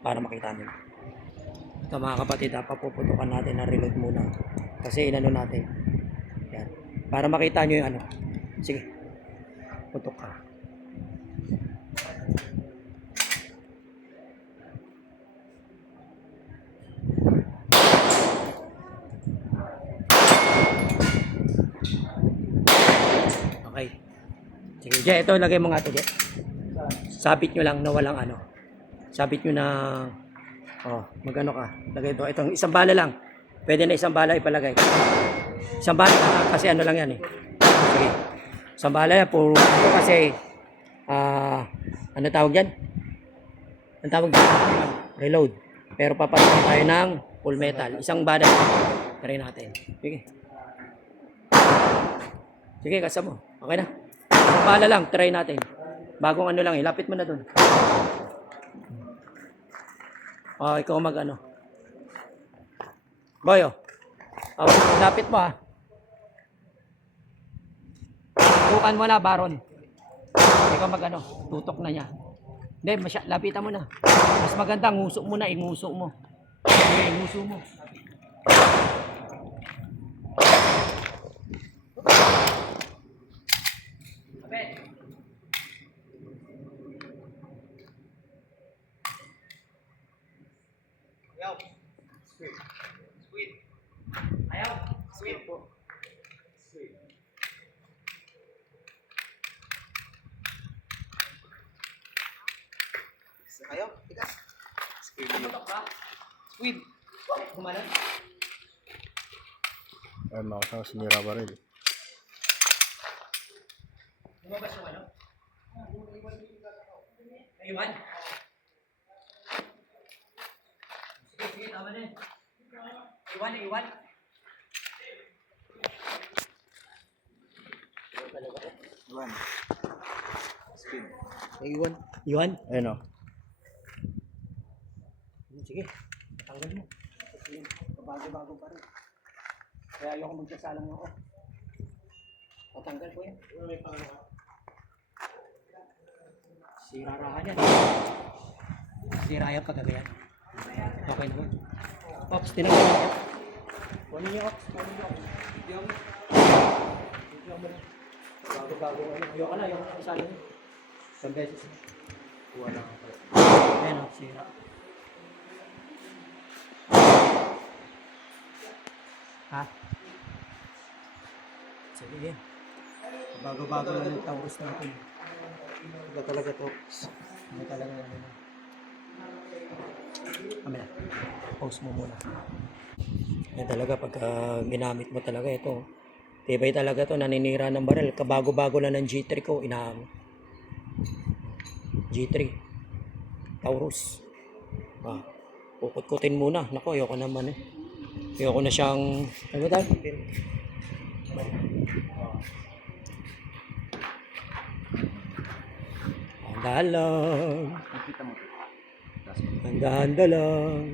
para makita nyo. Ito mga kapatid, papuputukan natin ang reload muna. Kasi inano natin. Yan. Para makita nyo yung ano. Sige. Putok ka. Okay. Sige, Jay, ito lagay mo nga ito, Jay. Sabit nyo lang na walang ano. Sabit nyo na magano ka. Lagay ito. Itong isang bala lang. Pwede na isang bala ipalagay. Isang bala kasi ano lang yan eh. Sige. Isang bala yan. Puro ito kasi ano tawag yan? Ang tawag yan? Reload. Pero papalitan tayo ng full metal. Isang bala. Try natin. Sige. Sige, kasa mo. Okay na. Isang bala lang. Try natin. Bagong ano lang eh. Lapit mo na dun. Ikaw mag ano. Boy, lapit mo ha. Tukan mo na, Baron. Ikaw mag ano. Tutok na niya. Hindi, lapitan mo na. Mas maganda, nguso mo na. Inguso mo. Okay, inguso mo. Ayaw. Sweet. Sweet. Ayaw. Sweet po. Sweet. Ayaw. Tigas. Sweet. Tutok ba? Sweet. Kumalan. Ay, makasama sinira pa rin. Lumabas yung ano? Iwan. Sige, tama na yun. Iwan. Iwan. Spin. Iwan. Iwan? Ayun o. Sige, tanggal mo. Sige, bago-bago pa rin. Kaya ayoko magsasalang ako. Patanggal ko yan. Sirarahan yan. Sira yan pagkagayan. Okay na po. Ops, tinanggal mo. Kunin niyo, Ops. Kunin niyo. Bigyan mo. Bigyan mo na. Bago-bago. Ayoko na isali niyo. Isang beses. Kuha lang ako. Ayan o, sira. Ha? Sige yan. Bago-bago na yung Taurus natin. Iba talaga to. Iba talaga yan. Kami na. Pause mo muna. Yan talaga pagka ginamit mo talaga ito. Tibay talaga to. Naninira ng baril. Kabago-bago lang ng G3 ko. G3. Taurus. Kukut-kutin muna. Naku, ayoko naman eh. Ayoko na siyang... Ano ba tayo? Dalang. Nakita mo. Handa lang.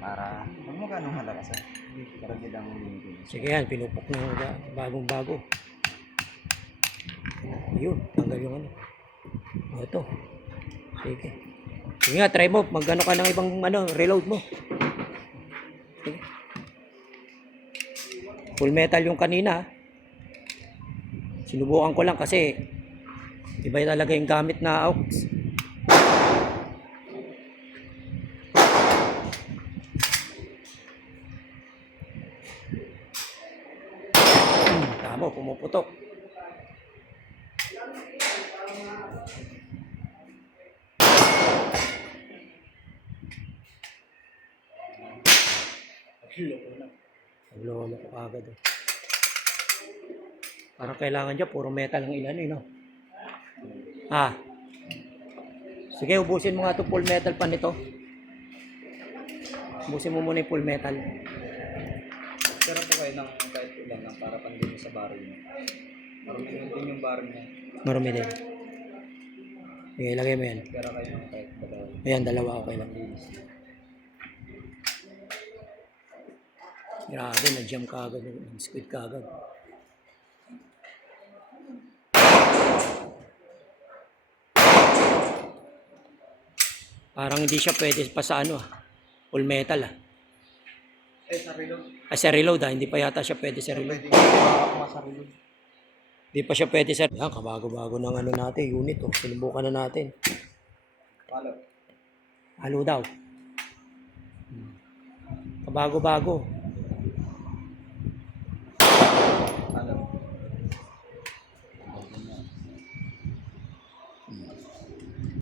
Para huwag mo ganong malakas. Para gidang Sige yan, pinupok na bagong-bago. Yun, tanggal yung ano. Ito. Sige. Sige nga, try mo. Mag-ano ka ng ibang reload mo. Sige. Full metal yung kanina. Sinubukan ko lang kasi iba talaga yung gamit na aux. Tama, pumuputok. Lolo ko agad. Parang kailangan dyan, puro metal ang ilan no? Sige, ubusin mo nga ito full metal pa nito. Ubusin mo muna yung full metal. Pero po kayo ng kahit ilan lang para pandito sa baril niyo. Marami din yung baril niya. Marami din. Sige, ilagay mo yan. Pero kayo ng kahit dalawa. Ayan, dalawa okay lang. Grabe, na-jam ka agad. Squid ka agad. Parang hindi siya pwede pa sa ano full metal Sa reload. Sa reload hindi pa yata siya pwede sa reload. Pwede makakama sa reload. Hindi pa siya pwede sa... Yan, kabago-bago ng ano natin, unit. Sinubukan na natin. Palo. Halo daw. Kabago-bago.